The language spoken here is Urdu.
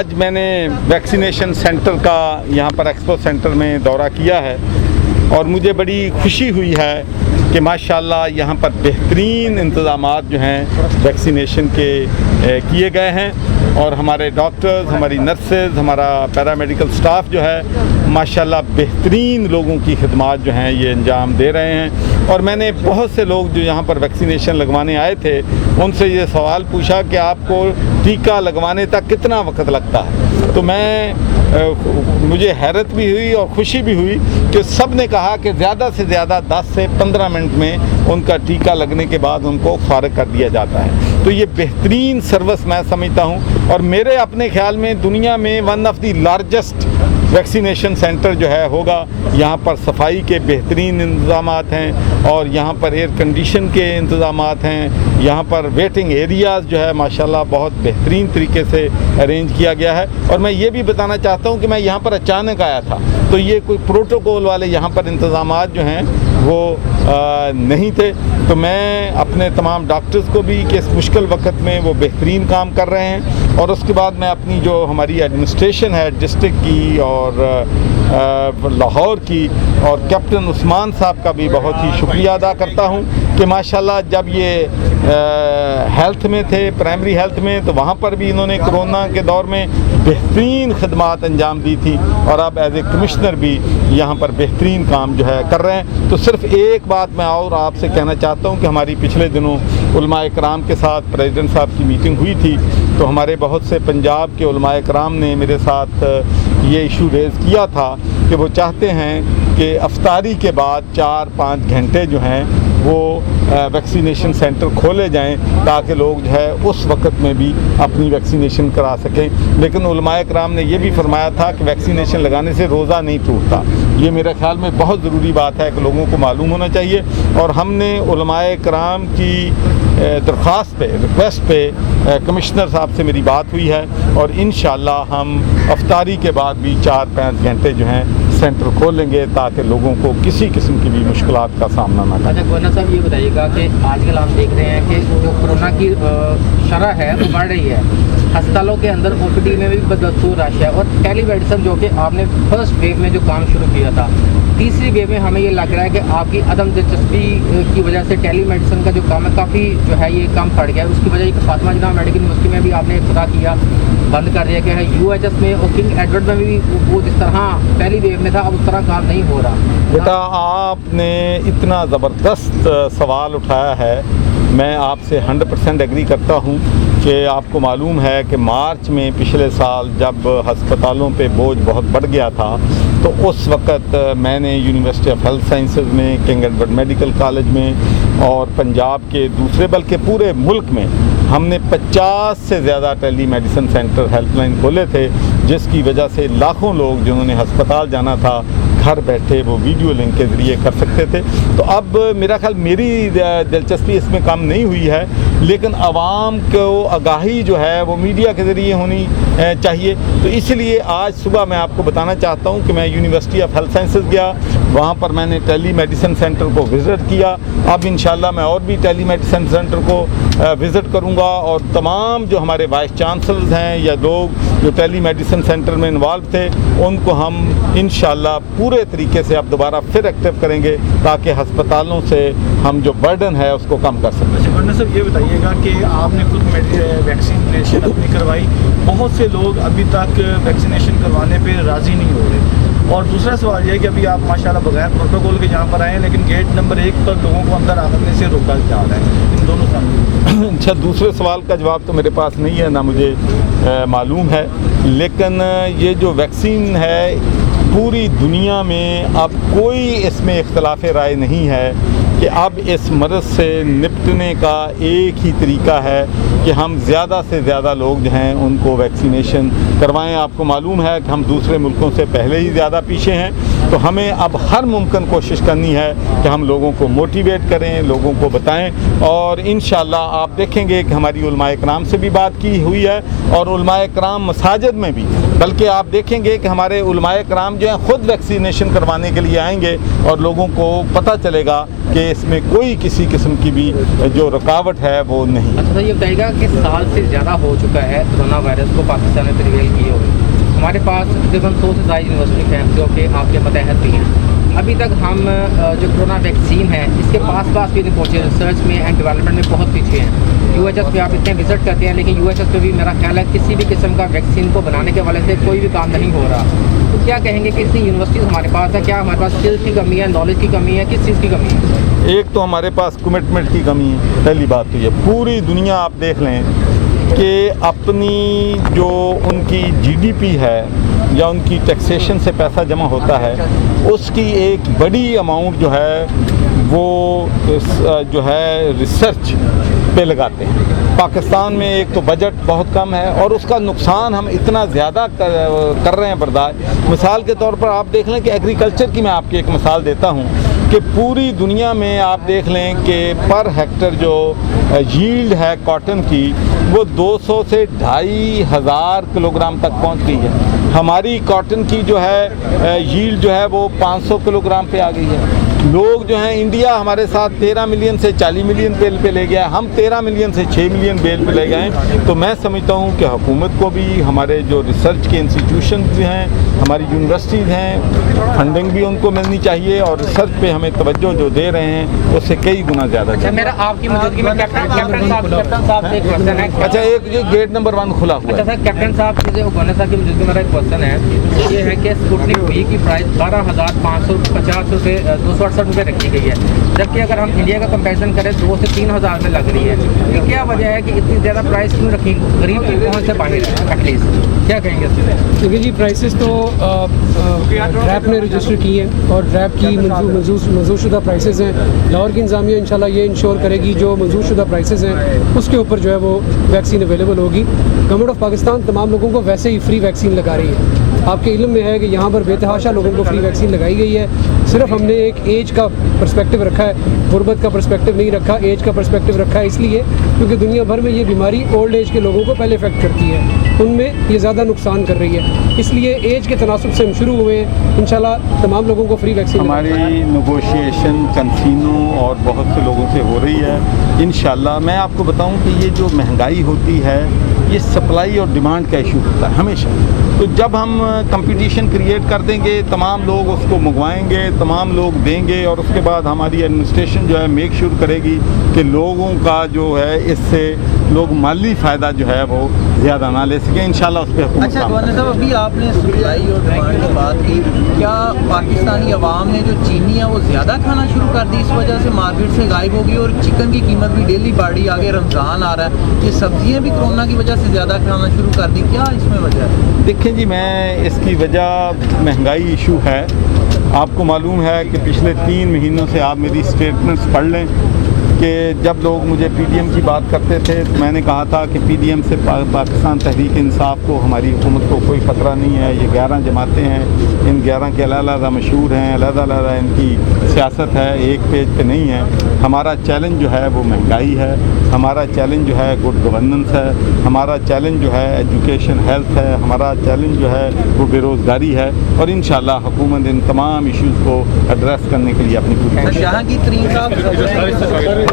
آج میں نے ویکسینیشن سینٹر کا یہاں پر ایکسپو سینٹر میں دورہ کیا ہے اور مجھے بڑی خوشی ہوئی ہے کہ ماشاءاللہ یہاں پر بہترین انتظامات جو ہیں ویکسینیشن کے کیے گئے ہیں اور ہمارے ڈاکٹرز، ہماری نرسز، ہمارا پیرامیڈیکل سٹاف جو ہے ماشاءاللہ بہترین لوگوں کی خدمات جو ہیں یہ انجام دے رہے ہیں۔ اور میں نے بہت سے لوگ جو یہاں پر ویکسینیشن لگوانے آئے تھے ان سے یہ سوال پوچھا کہ آپ کو ٹیکہ لگوانے تک کتنا وقت لگتا ہے، تو مجھے حیرت بھی ہوئی اور خوشی بھی ہوئی کہ سب نے کہا کہ زیادہ سے زیادہ 10 سے 15 منٹ میں ان کا ٹیکہ لگنے کے بعد ان کو فارغ کر دیا جاتا ہے۔ تو یہ بہترین سروس میں سمجھتا ہوں اور میرے اپنے خیال میں دنیا میں one of the largest vaccination centre جو ہے ہوگا۔ یہاں پر صفائی کے بہترین انتظامات ہیں اور یہاں پر ایئر کنڈیشن کے انتظامات ہیں، یہاں پر ویٹنگ ایریاز جو ہے ماشاءاللہ بہت بہترین طریقے سے ارینج کیا گیا ہے۔ اور میں یہ بھی بتانا چاہتا ہوں کہ میں یہاں پر اچانک آیا تھا تو یہ کوئی پروٹوکول والے یہاں پر انتظامات جو ہیں وہ نہیں تھے، تو میں اپنے تمام ڈاکٹرز کو بھی کہ اس مشکل وقت میں وہ بہترین کام کر رہے ہیں، اور اس کے بعد میں اپنی جو ہماری ایڈمنسٹریشن ہے ڈسٹرکٹ کی اور لاہور کی اور کیپٹن عثمان صاحب کا بھی بہت ہی شکریہ ادا کرتا ہوں کہ ماشاءاللہ جب یہ ہیلتھ میں تھے، پرائمری ہیلتھ میں، تو وہاں پر بھی انہوں نے کرونا کے دور میں بہترین خدمات انجام دی تھی اور اب ایز اے کمشنر بھی یہاں پر بہترین کام جو ہے کر رہے ہیں۔ تو صرف ایک بات میں اور آپ سے کہنا چاہتا ہوں کہ ہماری پچھلے دنوں علماء کرام کے ساتھ پریزیڈنٹ صاحب کی میٹنگ ہوئی تھی، تو ہمارے بہت سے پنجاب کے علماء کرام نے میرے ساتھ یہ ایشو ریز کیا تھا کہ وہ چاہتے ہیں کہ افطاری کے بعد 4-5 گھنٹے جو ہیں وہ ویکسینیشن سینٹر کھولے جائیں تاکہ لوگ جو ہے اس وقت میں بھی اپنی ویکسینیشن کرا سکیں، لیکن علماء کرام نے یہ بھی فرمایا تھا کہ ویکسینیشن لگانے سے روزہ نہیں ٹوٹتا۔ یہ میرے خیال میں بہت ضروری بات ہے کہ لوگوں کو معلوم ہونا چاہیے، اور ہم نے علماء کرام کی درخواست پہ، ریکویسٹ پہ کمشنر صاحب سے میری بات ہوئی ہے اور انشاءاللہ ہم افطاری کے بعد بھی 4-5 گھنٹے جو ہیں سینٹر کھول لیں گے تاکہ لوگوں کو کسی قسم کی بھی مشکلات کا سامنا نہ کرنا۔ اچھا گورنر صاحب یہ بتائیے گا کہ آج کل ہم دیکھ رہے ہیں کہ جو کورونا کی شرح ہے وہ بڑھ رہی ہے، ہسپتالوں کے اندر OPD میں بھی بدستور رش ہے، اور ٹیلی میڈیسن جو کہ آپ نے فرسٹ ویو میں جو کام شروع کیا تھا، تیسری ویو میں ہمیں یہ لگ رہا ہے کہ آپ کی عدم دلچسپی کی وجہ سے ٹیلی میڈیسن کا جو کام ہے کافی جو ہے یہ کام پڑ گیا ہے۔ اس کی وجہ کہ فاطمہ جناح میڈیکل یونیورسٹی میں بھی آپ نے افتتاح کیا، بند کر دیا گیا ہے، UHS میں اور کنگ ایڈورڈ میں بھی وہ جس طرح پہلی ویو میں تھا اب اس طرح کام نہیں ہو رہا۔ بیٹا آپ نے اتنا زبردست سوال اٹھایا ہے، میں آپ سے 100% ایگری کرتا ہوں کہ آپ کو معلوم ہے کہ مارچ میں پچھلے سال جب ہسپتالوں پہ بوجھ بہت بڑھ گیا تھا تو اس وقت میں نے یونیورسٹی آف ہیلتھ سائنسز میں، کنگ ایڈورڈ میڈیکل کالج میں اور پنجاب کے دوسرے بلکہ پورے ملک میں ہم نے 50 سے زیادہ ٹیلی میڈیسن سینٹر ہیلپ لائن کھولے تھے، جس کی وجہ سے لاکھوں لوگ جنہوں نے ہسپتال جانا تھا گھر بیٹھے وہ ویڈیو لنک کے ذریعے کر سکتے تھے۔ تو اب میرا خیال میری دلچسپی اس میں کم نہیں ہوئی ہے، لیکن عوام کو آگاہی جو ہے وہ میڈیا کے ذریعے ہونی چاہیے۔ تو اس لیے آج صبح میں آپ کو بتانا چاہتا ہوں کہ میں یونیورسٹی آف ہیلتھ سائنسز گیا، وہاں پر میں نے ٹیلی میڈیسن سینٹر کو وزٹ کیا۔ اب انشاءاللہ میں اور بھی ٹیلی میڈیسن سینٹر کو وزٹ کروں گا، اور تمام جو ہمارے وائس چانسلرز ہیں یا لوگ جو ٹیلی میڈیسن سینٹر میں انوالو تھے ان کو ہم انشاءاللہ پورے طریقے سے اب دوبارہ پھر ایکٹیو کریں گے تاکہ ہسپتالوں سے ہم جو برڈن ہے اس کو کم کر سکیں۔ اچھا گورنر صاحب یہ بتائیے گا کہ آپ نے خود ویکسینیشن اپنی کروائی، بہت سے لوگ ابھی تک ویکسینیشن کروانے پہ راضی نہیں ہو رہے، اور دوسرا سوال یہ ہے کہ ابھی آپ ماشاءاللہ بغیر پروٹوکول کے یہاں پر آئے ہیں لیکن گیٹ نمبر 1 پر لوگوں کو اندر آنے سے روکا جا رہا ہے، ان دونوں سامنے۔ اچھا دوسرے سوال کا جواب تو میرے پاس نہیں ہے، نہ مجھے معلوم ہے، لیکن یہ جو ویکسین ہے پوری دنیا میں اب کوئی اس میں اختلاف رائے نہیں ہے کہ اب اس مرض سے نپٹنے کا ایک ہی طریقہ ہے کہ ہم زیادہ سے زیادہ لوگ جو ہیں ان کو ویکسینیشن کروائیں۔ آپ کو معلوم ہے کہ ہم دوسرے ملکوں سے پہلے ہی زیادہ پیچھے ہیں، تو ہمیں اب ہر ممکن کوشش کرنی ہے کہ ہم لوگوں کو موٹیویٹ کریں, لوگوں کو بتائیں, اور انشاءاللہ آپ دیکھیں گے کہ ہماری علماء کرام سے بھی بات کی ہوئی ہے, اور علماء کرام مساجد میں بھی, بلکہ آپ دیکھیں گے کہ ہمارے علماء کرام جو ہیں خود ویکسینیشن کروانے کے لیے آئیں گے, اور لوگوں کو پتہ چلے گا کہ اس میں کوئی کسی قسم کی بھی جو رکاوٹ ہے وہ نہیں. اچھا یہ بتائیے گا کہ سال سے زیادہ ہو چکا ہے کرونا وائرس کو پاکستان میں پریویل کیے ہوئے. ہمارے پاس تقریباً 100 سے زائد یونیورسٹی ہیں جو کہ آپ کے متحد بھی ہیں. ابھی تک ہم جو کرونا ویکسین ہے اس کے پاس بھی نہیں پہنچے, ریسرچ میں اینڈ ڈیولپمنٹ میں بہت پیچھے ہیں. یو ایچ ایس پہ آپ اتنے وزٹ کرتے ہیں, لیکن یو ایچ ایس پہ بھی میرا خیال ہے کسی بھی قسم کا ویکسین کو بنانے کے والے سے کوئی بھی کام نہیں ہو رہا. تو کیا کہیں گے کہ اتنی یونیورسٹیز ہمارے پاس ہے, کیا ہمارے پاس اسکلس کی کمی ہے, نالج کی کمی ہے, کس چیز کی کمی ہے؟ ایک تو ہمارے پاس کمٹمنٹ کی کمی ہے. پہلی بات تو یہ پوری دنیا آپ دیکھ لیں کہ اپنی جو ان کی جی ڈی پی ہے یا ان کی ٹیکسیشن سے پیسہ جمع ہوتا ہے اس کی ایک بڑی اماؤنٹ جو ہے وہ جو ہے ریسرچ پہ لگاتے ہیں. پاکستان میں ایک تو بجٹ بہت کم ہے اور اس کا نقصان ہم اتنا زیادہ کر رہے ہیں برداشت. مثال کے طور پر آپ دیکھ لیں کہ ایگریکلچر کی میں آپ کی ایک مثال دیتا ہوں کہ پوری دنیا میں آپ دیکھ لیں کہ پر ہیکٹر جو ییلڈ ہے کاٹن کی وہ 200 سے 2500 کلو گرام تک پہنچ گئی ہے. ہماری کاٹن کی جو ہے ییلڈ جو ہے وہ 500 کلو گرام پہ آ گئی ہے. لوگ جو ہیں انڈیا ہمارے ساتھ 13 ملین سے 40 ملین بیل پہ لے گیا ہے, ہم 13 ملین سے 6 ملین بیل پہ لے گئے ہیں. تو میں سمجھتا ہوں کہ حکومت کو بھی, ہمارے جو ریسرچ کے انسٹیٹیوشنز بھی ہیں, ہماری یونیورسٹیز ہیں, فنڈنگ بھی ان کو ملنی چاہیے, اور ریسرچ پہ ہمیں توجہ جو دے رہے ہیں اس سے کئی گنا زیادہ. اچھا میرا آپ کی موجودگی میں کیپٹن صاحب سے ایک کوشچن ہے. اچھا ایک جو گیٹ نمبر 1 کھلا ہوا ہے. اچھا سر کیپٹن صاحب سے گورنر صاحب کی موجودگی میں میرا ایک کوشچن ہے, یہ ہے کہ اسپوٹنک وی کی پرائز 12,550 سے 268 روپے رکھی گئی ہے, جبکہ اگر ہم انڈیا کا کمپیریزن کریں 2 سے 3,000 میں لگ رہی ہے. یہ کیا وجہ ہے کہ اتنی زیادہ پرائز کیوں رکھی؟ غریب کی پہنچ سے باہر ہے ایٹ لیسٹ, کیا کہیں گے اس سے؟ دیکھیے جی پرائسز تو ریپ نے رجسٹر کی ہیں اور ریپ کی منظور شدہ پرائسز ہیں. لاہور کی انتظامیہ انشاءاللہ یہ انشور کرے گی جو منظور شدہ پرائسز ہیں اس کے اوپر جو ہے وہ ویکسین اویلیبل ہوگی. گورنمنٹ آف پاکستان تمام لوگوں کو ویسے ہی فری ویکسین لگا رہی ہے. آپ کے علم میں ہے کہ یہاں پر بے تحاشا لوگوں کو فری ویکسین لگائی گئی ہے. صرف ہم نے ایک ایج کا پرسپیکٹیو رکھا ہے, غربت کا پرسپیکٹیو نہیں رکھا, ایج کا پرسپیکٹیو رکھا ہے اس لیے کیونکہ دنیا بھر میں یہ بیماری اولڈ ایج کے لوگوں کو پہلے افیکٹ کرتی ہے, ان میں یہ زیادہ نقصان کر رہی ہے. اس لیے ایج کے تناسب سے ہم شروع ہوئے ہیں. انشاءاللہ تمام لوگوں کو فری ویکسین ہماری نیگوشیشن کنسینوں اور بہت سے لوگوں سے ہو رہی ہے. انشاءاللہ میں آپ کو بتاؤں کہ یہ جو مہنگائی ہوتی ہے یہ سپلائی اور ڈیمانڈ کا ایشو ہوتا ہے ہمیشہ. تو جب ہم کمپٹیشن کریٹ کر دیں گے, تمام لوگ اس کو منگوائیں گے, تمام لوگ دیں گے, اور اس کے بعد ہماری ایڈمنسٹریشن جو ہے میک شور کرے گی کہ لوگوں کا جو ہے اس سے لوگ مالی فائدہ جو ہے وہ زیادہ نہ لے سکیں. انشاءاللہ اس پہ حکومت. اچھا گورنر صاحب ابھی آپ نے سپلائی اور ڈیمانڈ کی بات کی, کیا پاکستانی عوام نے جو چینی ہے وہ زیادہ کھانا شروع کر دی, اس وجہ سے مارکیٹ سے غائب ہوگی, اور چکن کی قیمت بھی ڈیلی بڑھ رہی, آگے رمضان آ رہا ہے, یہ سبزیاں بھی کرونا کی وجہ سے زیادہ کھانا شروع کر دی, کیا اس میں وجہ ہے؟ دیکھیں جی میں اس کی وجہ مہنگائی ایشو ہے. آپ کو معلوم ہے کہ پچھلے 3 مہینوں سے آپ میری اسٹیٹمنٹس پڑھ لیں کہ جب لوگ مجھے پی ڈی ایم کی بات کرتے تھے تو میں نے کہا تھا کہ پی ڈی ایم سے پاکستان تحریک انصاف کو, ہماری حکومت کو کوئی خطرہ نہیں ہے. یہ 11 جماعتیں ہیں, ان 11 کے علیحدہ مشہور ہیں, علیحدہ ان کی سیاست ہے, ایک پیج پہ نہیں ہے. ہمارا چیلنج جو ہے وہ مہنگائی ہے, ہمارا چیلنج جو ہے گڈ گورننس ہے, ہمارا چیلنج جو ہے ایجوکیشن ہیلتھ ہے, ہمارا چیلنج جو ہے وہ بے روزگاری ہے, اور انشاءاللہ حکومت ان تمام ایشوز کو ایڈریس کرنے کے لیے اپنی پوری جہانگیر ترین صاحب